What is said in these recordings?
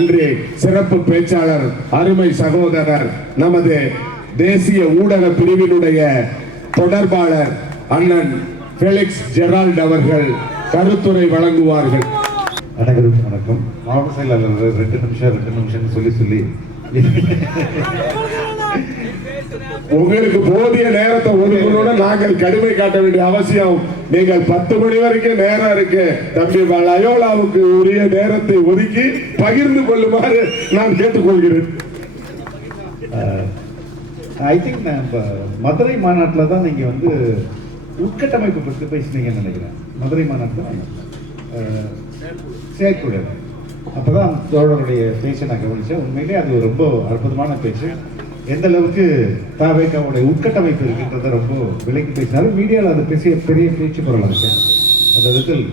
இன்று சிறப்பு பேச்சாளர் அருமை சகோதரர் நமது தேசிய ஊடக பிரிவினுடைய தொடர்பாளர் அண்ணன் ஃபெலிக்ஸ் ஜெரால்ட் அவர்கள் கருத்துரை வழங்குவார்கள். அனைவருக்கும் வணக்கம். மாவட்ட செயலாளர் 2 நிமிஷம் சொல்லி உங்களுக்கு போதிய நேரத்தை ஒதுக்கணும்னு நாங்கள் கடுமை காட்ட வேண்டிய அவசியம். நீங்கள் 10 மணி வரைக்கும் நேரம் இருக்கு. தம்பி லயோலாவுக்கு உரிய நேரத்தை ஒதுக்கி பகிர்ந்து கொள்ளுமாறு நான் கேட்டுக்கொள்கிறேன். ஐ திங்க் மதுரை மாநாட்டில் தான் நீங்க உட்கட்டமைப்பு பற்றி பேசினீங்கன்னு நினைக்கிறேன். மதுரை மாநாட்டில் செயற்குழு அப்போதான் தோழருடைய பேச்சை நான் கவனிச்சேன். உண்மையிலே அது ரொம்ப அற்புதமான பேச்சு. எந்த அளவுக்கு தாவேக்காவுடைய உட்கட்டமைப்பு இருக்கின்றதை ரொம்ப விலைக்கு பேசினாலும் மீடியாவில் அது பேசிய பெரிய பேச்சு பொருளாக இருக்கு. அந்த விதத்தில்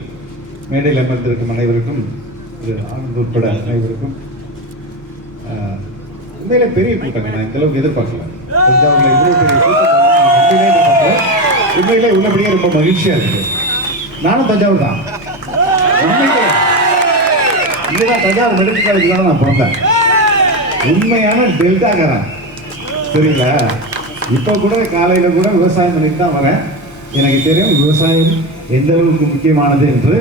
மேடையில் அமர்ந்திருக்கும் அனைவருக்கும் ஆனந்த் உட்பட அனைவருக்கும் உண்மையிலே பெரிய கூட்டங்க. நான் இந்த அளவுக்கு எதிர்பார்க்கல. தஞ்சாவூர்ல இவ்வளவு பெரிய கூட்டம் உண்மையிலே உள்ளபடியே ரொம்ப மகிழ்ச்சியா இருக்கு. நானும் தஞ்சாவூர் தான். இதுதான் தஞ்சாவூர் மெடிக்கல் காலேஜ் தான் நான் பிறந்தேன். உண்மையான டெல்டாக்காரன் சரிங்களா. இப்போ கூட காலையில கூட விவசாயம் பண்ணிட்டு தான் வரேன். எனக்கு தெரியும் விவசாயம் எந்த அளவுக்கு முக்கியமானது என்று.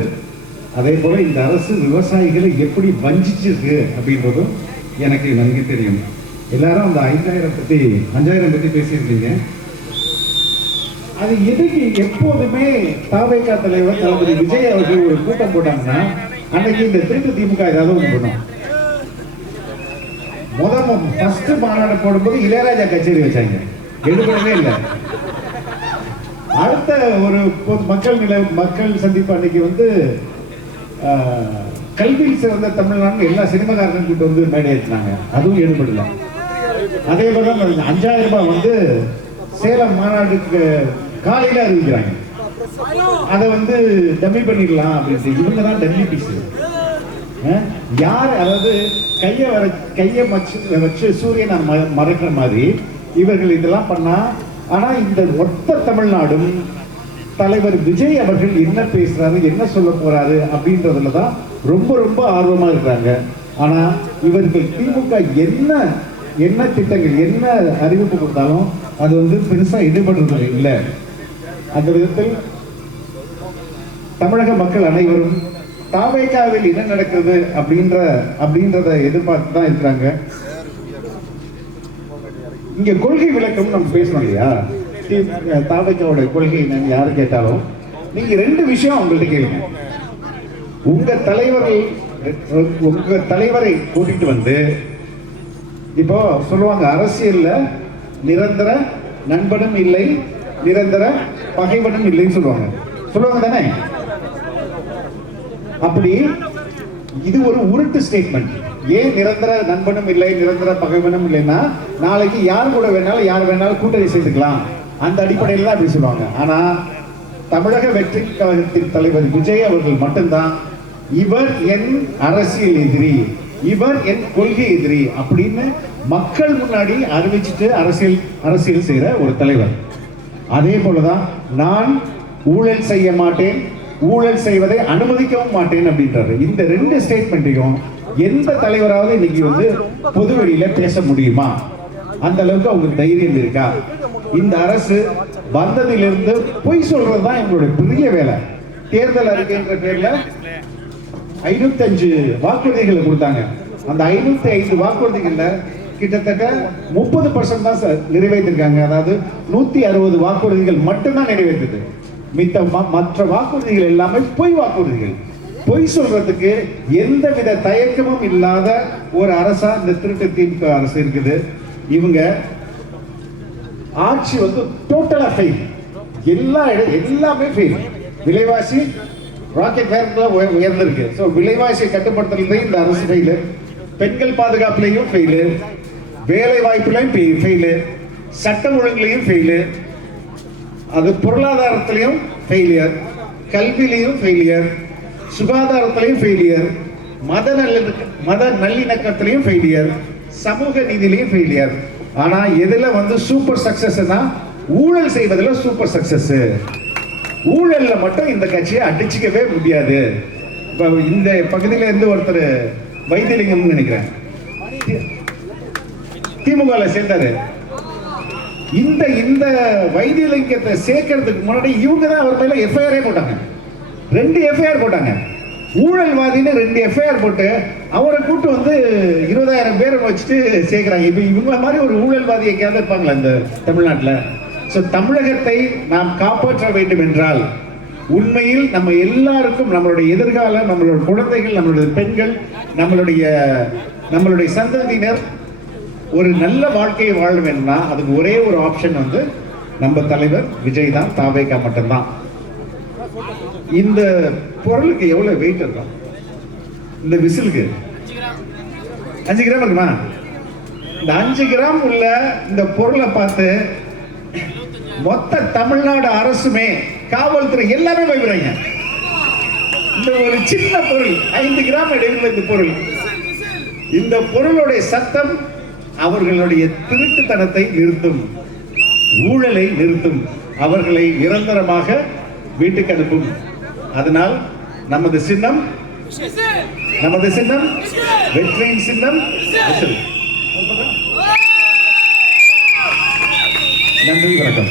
அதே போல இந்த அரசு விவசாயிகளை எப்படி வஞ்சிச்சிருக்கு அப்படின்றதும் எனக்கு நன்கு தெரியும். எல்லாரும் அந்த 5000 பத்தி பேசியிருக்கீங்க. அது எதுக்கு எப்போதுமே தாவேகா தலைவர் தளபதி விஜய் அவர்கள் ஒரு கூட்டம் போட்டாங்கன்னா அன்னைக்கு இந்த திருட்டு திமுக ஏதாவது ஒன்று பண்ணும். ஃபர்ஸ்ட் மாநாடு போடும்போது இளையராஜா கச்சேரி வச்சாங்க, எடுக்கவே இல்லை. அடுத்த ஒரு மக்கள் சந்திப்பு அன்னைக்கு கல்வியில் சிறந்த தமிழ்நாடு எல்லா சினிமாக்காரர்களும் கூட்டு மேடை ஏற்றினாங்க, அதுவும் ஈடுபடல. அதே போல 5000 ரூபாய் சேலம் மாநாட்டுக்கு காலையில அறிவிக்கிறாங்க. அதை டம்மி பண்ணிடலாம் அப்படின்னு. இவங்க தான் டம்மி பீஸ். யார் அதாவது கையை வச்சு சூரியனை மறைக்கிற மாதிரி இவர்கள் இதெல்லாம் பண்ணா. ஆனா இந்த ஒத்த தமிழ்நாடும் தலைவர் விஜய் அவர்கள் என்ன பேசுறாரு, என்ன சொல்ல போறாரு அப்படின்றதுலதான் ரொம்ப ரொம்ப ஆர்வமா இருக்கிறாங்க. ஆனா இவர்கள் திமுக என்ன திட்டங்கள் என்ன அறிவிப்பு கொடுத்தாலும் அது பெருசா ஈடுபடுறது இல்லை. அந்த விதத்தில் தமிழக மக்கள் அனைவரும் தாவேகாவில் என்ன நடக்குது அப்படின்றத எதிர்பார்த்து தான் இருக்கிறாங்க. இங்க கொள்கை விளக்கம் நம்ம பேசணும் இல்லையா. தாவேகாவோட கொள்கை என்னன்னு யாரு கேட்டாலும் நீங்க 2 விஷயம் அவங்கள்ட்ட கேளுங்க. உங்க தலைவரை கூட்டிட்டு இப்போ சொல்லுவாங்க, அரசியல்ல நிரந்தர நண்பனும் இல்லை, நிரந்தர பகைவனும் இல்லைன்னு சொல்லுவாங்க தானே. அப்படி இது ஒரு உருட்டு ஸ்டேட்மெண்ட். ஏன் நிரந்தர நண்பனும் இல்லை, நிரந்தர பகைவனும் இல்லைன்னா நாளைக்கு யார் கூட வேணாலும் யார் வேணாலும் கூட்டணி செய்துக்கலாம், அந்த அடிப்படையில் தான் அப்படி சொல்லுவாங்க. ஆனா தமிழக வெற்றி கழகத்தின் தலைவர் விஜய் அவர்கள் மட்டும்தான் இவர் என் அரசியல் எதிரி, இவர் என் கொள்கை எதிரி அப்படின்னு மக்கள் முன்னாடி அறிவிச்சுட்டு அரசியல் செய்யற ஒரு தலைவர். அதே போலதான் நான் ஊழல் செய்ய மாட்டேன், ஊழல் செய்வதை அனுமதிக்கவும் மாட்டேன் அப்படின்றாரு. இந்த 2 ஸ்டேட்மெண்ட்டையும் எந்த தலைவராவது இன்னைக்கு பொதுவெளியில பேச முடியுமா? அந்த அளவுக்கு அவங்க தைரியம் இருக்கா? இந்த அரசு வந்ததிலிருந்து பொய் சொல்றதுதான் எங்களுடைய பெரிய வேலை. தேர்தல் அறிக்கைன்ற பேர்ல 505 வாக்குறுதிகளை கொடுத்தாங்க. அந்த 505 வாக்குறுதிகள்ல கிட்டத்தட்ட 30% தான் நிறைவேற்றிருக்காங்க. அதாவது 160 வாக்குறுதிகள் மட்டும்தான் நிறைவேற்றுது. மற்ற வாக்குறுதிகள் எல்லாமே பொய் வாக்குறுதிகள். பொய் சொல்றதுக்கு எந்தவித தயக்கமும் இல்லாத ஒரு அரசா இந்த திருட்டு திமுக அரசு இருக்குது. இவங்க ஆட்சி டோட்டலா ஃபெயில். எல்லாமே ஃபெயில். விலைவாசி ராக்கெட் வேகத்துல உயர்ந்திருக்கு. ஸோ விலைவாசியை கட்டுப்படுத்துறதுல இந்த அரசு ஃபெயிலு. பெண்கள் பாதுகாப்புலையும் ஃபெயிலு, வேலை வாய்ப்புலையும் ஃபெயிலு, சட்டம் ஒழுங்குலையும் ஃபெயிலு, அது பொருளாதாரத்திலையும் ஃபெயிலியர், கல்வியிலையும் ஃபெயிலியர், சுகாதாரத்திலையும் ஃபெயிலியர், மத நல்லிணக்கத்திலையும் ஃபெயிலியர், சமூக நீதியிலையும் ஃபெயிலியர். ஆனா எதுல சூப்பர் சக்சஸ்னா ஊழல் செய்வதில் சூப்பர் சக்சஸ். ஊழல்ல மட்டும் இந்த கட்சியை அடிச்சுக்கவே முடியாது. இந்த பகுதியில இருந்து ஒருத்தர் வைத்தியலிங்கம் நினைக்கிறேன், திமுக சேர்ந்தாரு. இந்த இந்த வைத்தியலிங்கத்தை சேர்க்கறதுக்கு முன்னாடி இவங்க தான் அவர் மேல எஃப்ஐஆரே போட்டாங்க. 2 எஃப்ஐஆர் போட்டாங்க. ஊழல்வாதின்னு 2 எஃப்ஐஆர் போட்டு அவரை கூட்டு வந்து 20,000 பேர் வச்சுட்டு சேர்க்கிறாங்க. இப்ப இவங்க மாதிரி ஒரு ஊழல்வாதி எங்கேயாவது இருப்பாங்களா இந்த தமிழ்நாட்டில்? ஸோ தமிழகத்தை நாம் காப்பாற்ற வேண்டும் என்றால் உண்மையில் நம்ம எல்லாருக்கும் நம்மளுடைய எதிர்காலம், நம்மளுடைய குழந்தைகள், நம்மளுடைய பெண்கள், நம்மளுடைய சந்ததியினர் ஒரு நல்ல வாழ்க்கையை வாழ வேணும்னா அதுக்கு ஒரே ஒரு ஆப்ஷன் வந்து நம்ம தலைவர் விஜய் தான், தாவேகா மட்டும்தான். இந்த பொருளுக்கு எவ்வளவு வெயிட் இருக்கும்? இந்த விசிலுக்கு 5 கிராம் இருக்குமா? இந்த 5 கிராம் உள்ள இந்த பொருளை பார்த்து மொத்த தமிழ்நாடு அரசுமே, காவல்துறை எல்லாமே பயப்படுறாங்க. இந்த ஒரு சின்ன பொருள் 5 கிராம் இடையில இந்த பொருள், இந்த பொருளுடைய சத்தம் அவர்களுடைய திருட்டுத்தனத்தை நிறுத்தும், ஊழலை நிறுத்தும், அவர்களை நிரந்தரமாக வீட்டுக்கு அனுப்பும். அதனால் நமது சின்னம் வெற்றியின் சின்னம். நன்றி, வணக்கம்.